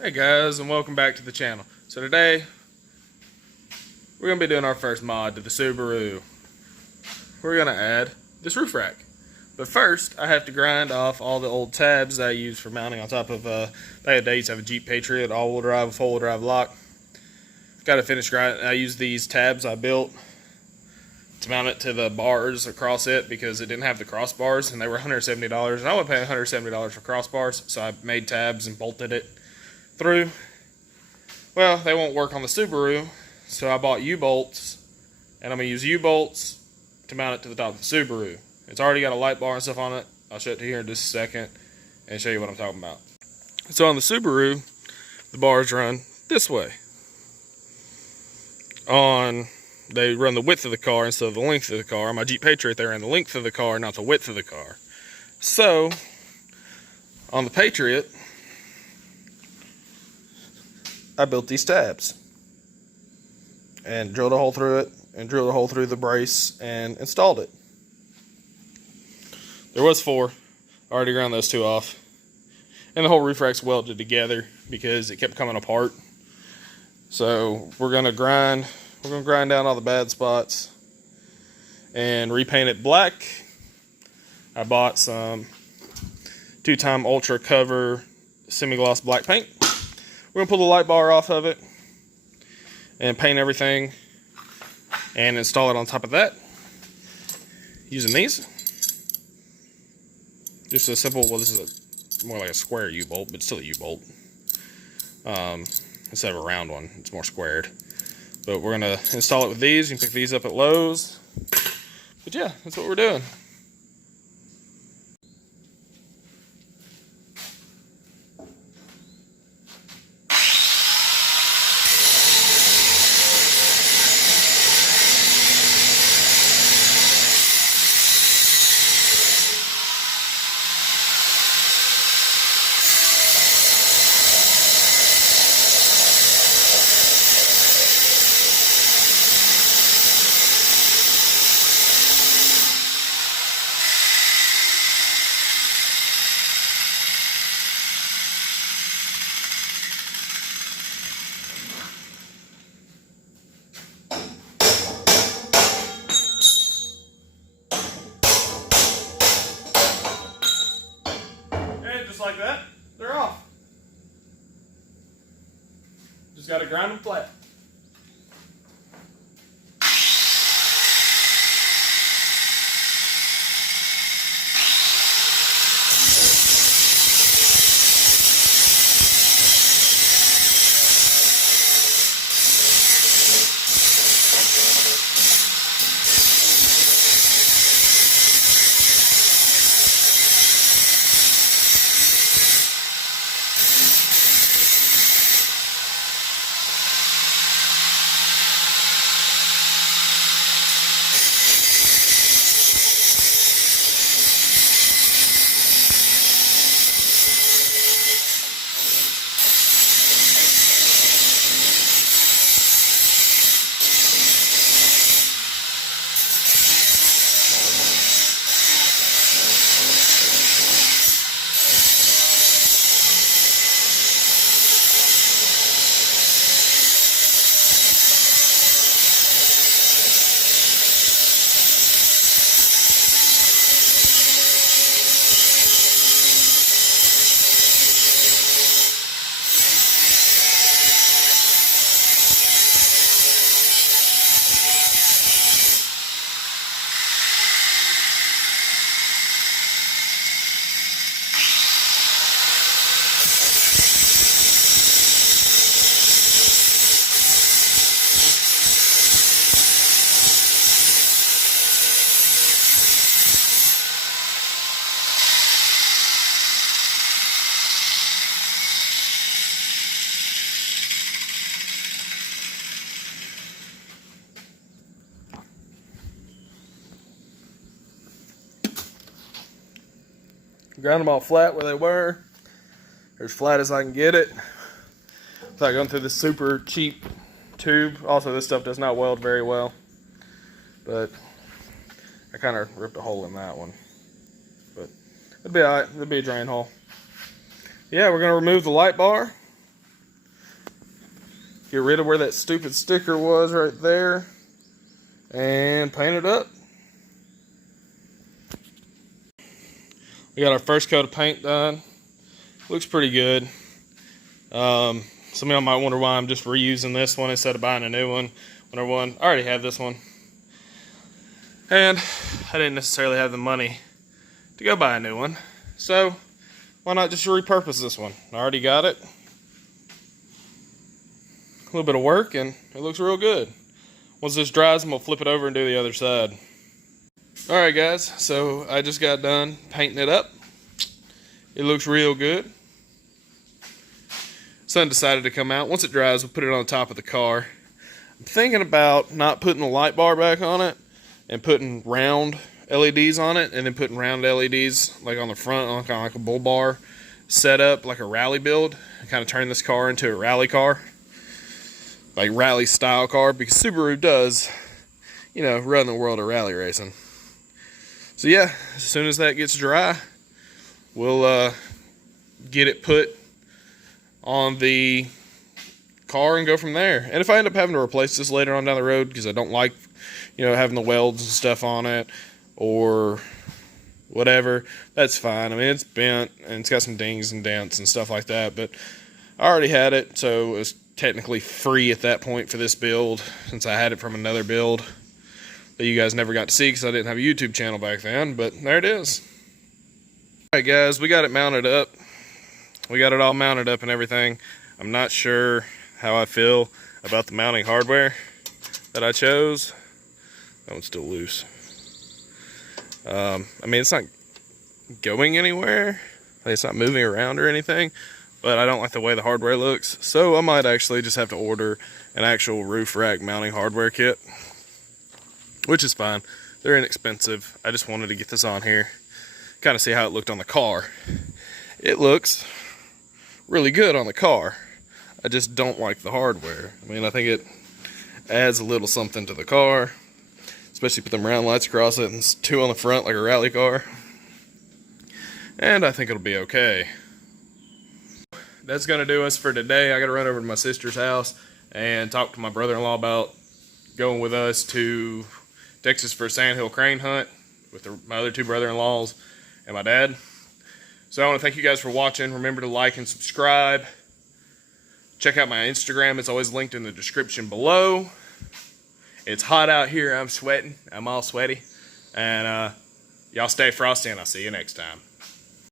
Hey guys, and welcome back to the channel. So today we're going to be doing our first mod to the Subaru. We're going to add this roof rack. But first I have to grind off all the old tabs that I use for mounting on top of back in the day I used to have a Jeep Patriot all-wheel drive, four-wheel drive lock. Got to finish grinding. I used these tabs I built to mount it to the bars across it because it didn't have the crossbars and they were $170, and I would pay $170 for crossbars, so I made tabs and bolted it through. Well, they won't work on the Subaru, so I bought U-bolts, and I'm going to use U-bolts to mount it to the top of the Subaru. It's already got a light bar and stuff on it. I'll show it to you here in just a second and show you what I'm talking about. So on the Subaru, the bars run this way. They run the width of the car instead of the length of the car. On my Jeep Patriot, they ran the length of the car, not the width of the car. So, on the Patriot, I built these tabs and drilled a hole through it and drilled a hole through the brace and installed it. There was 4. I already ground those 2 off. And the whole roof rack's welded together because it kept coming apart. So we're gonna grind down all the bad spots and repaint it black. I bought some 2-time Ultra Cover semi-gloss black paint. We're gonna pull the light bar off of it and paint everything and install it on top of that using these. Just a simple, well, this is more like a square U-bolt, but still a U-bolt. Instead of a round one, it's more squared. But we're gonna install it with these. You can pick these up at Lowe's. But yeah, that's what we're doing. Just like that, they're off. Just gotta grind them flat. Ground them all flat where they were, or as flat as I can get it, without going through this super cheap tube. Also, this stuff does not weld very well, but I kind of ripped a hole in that one. But it'll be alright. It'll be a drain hole. Yeah, we're going to remove the light bar Get rid of where that stupid sticker was right there. And paint it up. We got our first coat of paint done. Looks pretty good. Some of y'all might wonder why I'm just reusing this one instead of buying a new one. I already have this one. And I didn't necessarily have the money to go buy a new one. So why not just repurpose this one? I already got it. A little bit of work and it looks real good. Once this dries, I'm going to flip it over and do the other side. Alright guys, so I just got done painting it up. It looks real good. Sun decided to come out. Once it dries, we'll put it on the top of the car. I'm thinking about not putting the light bar back on it and putting round LEDs on it, and then putting round LEDs like on the front, on kind of like a bull bar setup, like a rally build, and kind of turn this car into a rally car, like rally style car, because Subaru does, you know, run the world of rally racing. So yeah, as soon as that gets dry, we'll get it put on the car and go from there. And if I end up having to replace this later on down the road because I don't like, you know, having the welds and stuff on it or whatever, that's fine. I mean, it's bent and it's got some dings and dents and stuff like that, but I already had it, so it was technically free at that point for this build, since I had it from another build that you guys never got to see because I didn't have a YouTube channel back then. But there it is. Alright guys, we got it mounted up. We got it all mounted up and everything. I'm not sure how I feel about the mounting hardware that I chose. That one's still loose. I mean, it's not going anywhere. Like, it's not moving around or anything, but I don't like the way the hardware looks. So I might actually just have to order an actual roof rack mounting hardware kit, which is fine. They're inexpensive. I just wanted to get this on here, kind of see how it looked on the car. It looks really good on the car. I just don't like the hardware. I mean, I think it adds a little something to the car, especially put them round lights across it and two on the front like a rally car. And I think it'll be okay. That's gonna do us for today. I gotta run over to my sister's house and talk to my brother-in-law about going with us to Texas for a sandhill crane hunt with my other two brother-in-laws and my dad. So I want to thank you guys for watching. Remember to like and subscribe. Check out my Instagram. It's always linked in the description below. It's hot out here. I'm sweating. I'm all sweaty. And y'all stay frosty, and I'll see you next time.